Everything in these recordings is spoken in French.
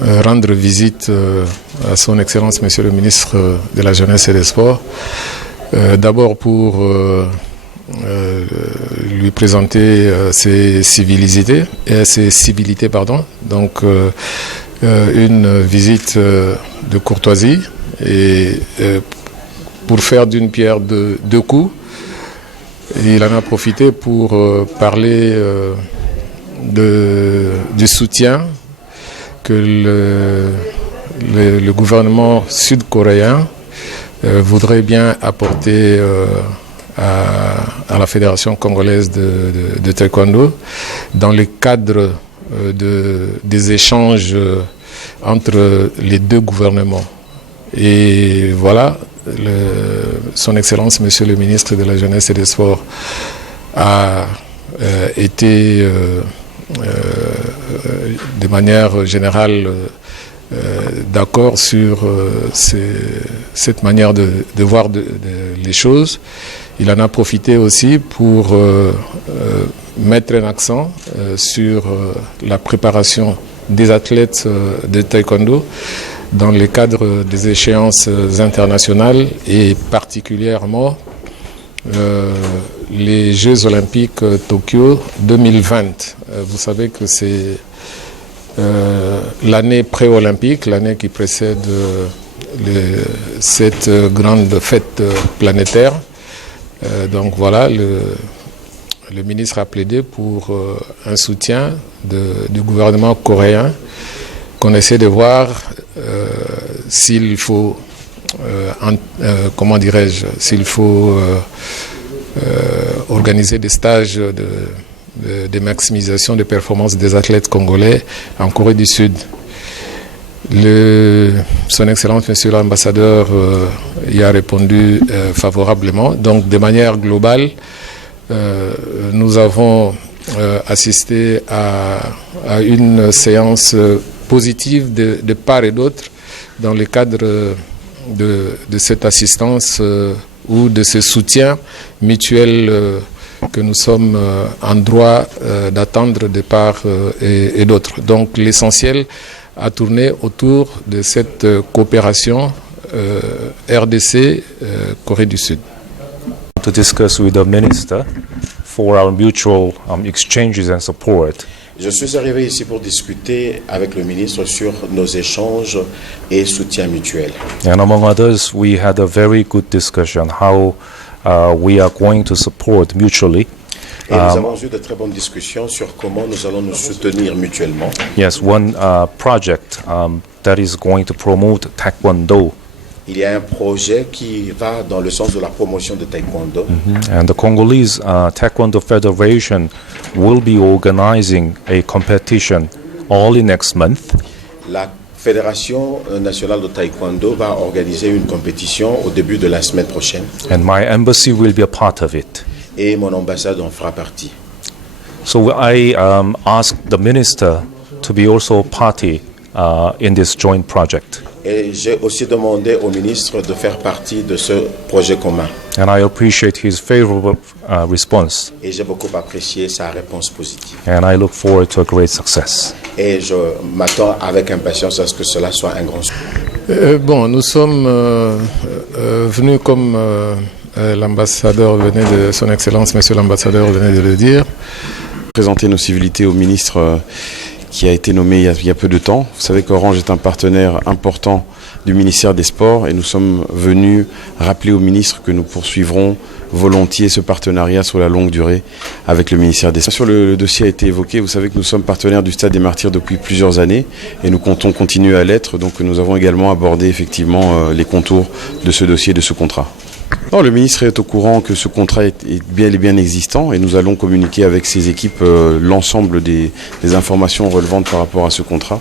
Rendre visite à son Excellence Monsieur le ministre de la Jeunesse et des Sports, d'abord pour lui présenter ses civilités, donc une visite de courtoisie et pour faire d'une pierre deux coups. Il en a profité pour parler du soutien que le gouvernement sud-coréen voudrait bien apporter à la Fédération congolaise de taekwondo dans le cadre des échanges entre les deux gouvernements. Et voilà, son Excellence, Monsieur le ministre de la Jeunesse et des Sports, a été de manière générale d'accord sur cette manière de voir les choses. Il en a profité aussi pour mettre un accent sur la préparation des athlètes de taekwondo dans le cadre des échéances internationales et particulièrement les Jeux Olympiques Tokyo 2020. Vous savez que c'est l'année pré-olympique, l'année qui précède cette grande fête planétaire. Donc voilà, le ministre a plaidé pour un soutien du gouvernement coréen qu'on essaie de voir s'il faut, s'il faut organiser des stages de maximisation des performances des athlètes congolais en Corée du Sud. Son Excellence, Monsieur l'ambassadeur, y a répondu favorablement. Donc, de manière globale, nous avons assisté à une séance positive de part et d'autre dans le cadre de cette assistance ou de ce soutien mutuel que nous sommes en droit d'attendre de part et d'autre. Donc l'essentiel a tourné autour de cette coopération RDC-Corée du Sud. To discuss with the minister for our mutual exchanges and support. Je suis arrivé ici pour discuter avec le ministre sur nos échanges et soutien mutuel. And among others, we had a very good discussion how we are going to support mutually. Et nous avons eu de très bonnes discussions sur comment nous allons nous soutenir mutuellement. Yes, one project that is going to promote Taekwondo. Il y a un projet qui va dans le sens de la promotion de Taekwondo. And the Congolese Taekwondo Federation will be organizing a competition early next month. La Fédération nationale de Taekwondo va organiser une compétition au début de la semaine prochaine. And my embassy will be a part of it. Et mon ambassade en fera partie. So I asked the minister to be also a party in this joint project. Et j'ai aussi demandé au ministre de faire partie de ce projet commun. And I appreciate his favorable response. Et j'ai beaucoup apprécié sa réponse positive. And I look forward to a great success. Et je m'attends avec impatience à ce que cela soit un grand succès. Nous sommes venus comme l'ambassadeur venait de son Excellence, Monsieur l'ambassadeur venait de le dire. Présenter nos civilités au ministre qui a été nommé il y a peu de temps. Vous savez qu'Orange est un partenaire important du ministère des Sports et nous sommes venus rappeler au ministre que nous poursuivrons volontiers ce partenariat sur la longue durée avec le ministère des Sports. Sur le dossier a été évoqué, vous savez que nous sommes partenaires du Stade des Martyrs depuis plusieurs années et nous comptons continuer à l'être, donc nous avons également abordé effectivement les contours de ce dossier, de ce contrat. Non, le ministre est au courant que ce contrat est bien existant et nous allons communiquer avec ses équipes l'ensemble des informations relevantes par rapport à ce contrat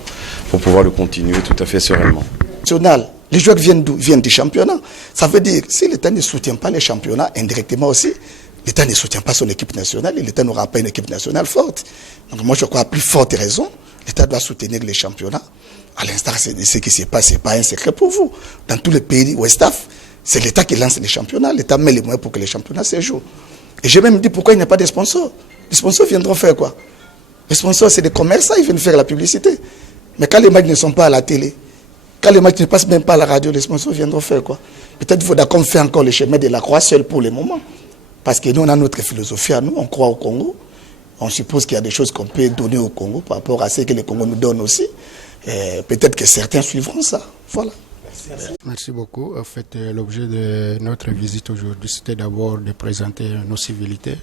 pour pouvoir le continuer tout à fait sereinement. Les joueurs viennent du championnat. Ça veut dire que si l'État ne soutient pas les championnats, indirectement aussi, l'État ne soutient pas son équipe nationale et l'État n'aura pas une équipe nationale forte. Donc moi je crois à plus forte raison, l'État doit soutenir les championnats. À l'instar de ce qui se passe, ce n'est pas un secret pour vous. Dans tous les pays Ouest-Af, c'est l'État qui lance les championnats. L'État met les moyens pour que les championnats se jouent. Et j'ai même dit pourquoi il n'y a pas de sponsors. Les sponsors viendront faire quoi? Les sponsors, c'est des commerçants, ils viennent faire la publicité. Mais quand les matchs ne sont pas à la télé, quand les matchs ne passent même pas à la radio, les sponsors viendront faire quoi? Peut-être qu'il faudra qu'on fait encore le chemin de la croix seul pour le moment. Parce que nous, on a notre philosophie à nous, on croit au Congo. On suppose qu'il y a des choses qu'on peut donner au Congo par rapport à ce que le Congo nous donne aussi. Peut-être que certains suivront ça. Voilà. Merci beaucoup. En fait, l'objet de notre visite aujourd'hui, c'était d'abord de présenter nos civilités.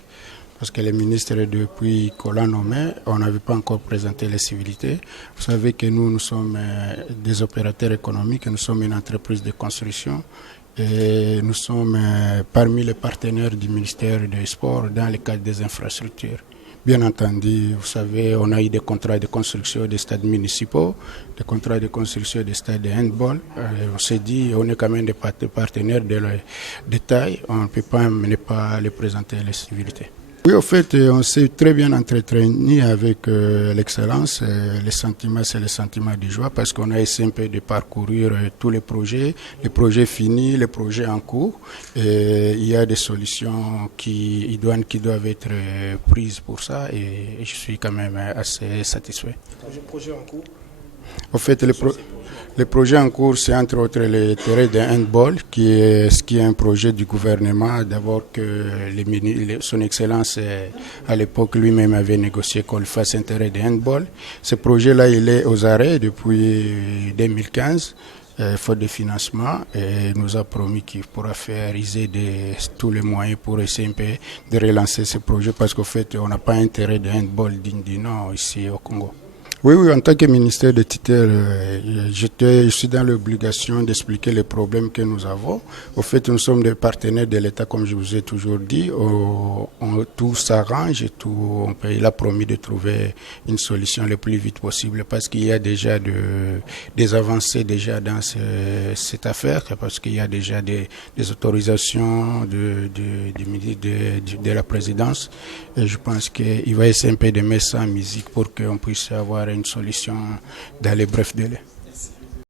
Parce que les ministres, depuis qu'on l'a nommé, on n'avait pas encore présenté les civilités. Vous savez que nous sommes des opérateurs économiques, nous sommes une entreprise de construction et nous sommes parmi les partenaires du ministère des Sports dans le cadre des infrastructures. Bien entendu, vous savez, on a eu des contrats de construction des stades municipaux, des contrats de construction des stades de handball. On s'est dit, on est quand même des partenaires de taille, on ne peut pas ne pas les présenter les civilités. Oui, en fait, on s'est très bien entretenu avec l'excellence. Les sentiments, c'est les sentiments de joie parce qu'on a essayé un peu de parcourir tous les projets finis, les projets en cours. Et il y a des solutions qui doivent être prises pour ça et je suis quand même assez satisfait. Les projets en cours? En fait, les projets en cours, c'est entre autres le terrain de handball, qui est un projet du gouvernement. D'abord que son Excellence, à l'époque, lui-même avait négocié qu'on fasse un terrain de handball. Ce projet-là, il est aux arrêts depuis 2015. Faute de financement, et nous a promis qu'il pourra faire user de tous les moyens pour essayer un peu de relancer ce projet parce qu'en fait, on n'a pas un terrain de handball digne du nom ici au Congo. Oui, en tant que ministère de tutelle, je suis dans l'obligation d'expliquer les problèmes que nous avons. Au fait, nous sommes des partenaires de l'État, comme je vous ai toujours dit. Tout s'arrange et il a promis de trouver une solution le plus vite possible parce qu'il y a déjà des avancées déjà dans cette affaire, parce qu'il y a déjà des autorisations de la présidence. Et je pense qu'il va essayer un peu de mettre ça en musique pour qu'on puisse avoir une solution dans les brefs délais.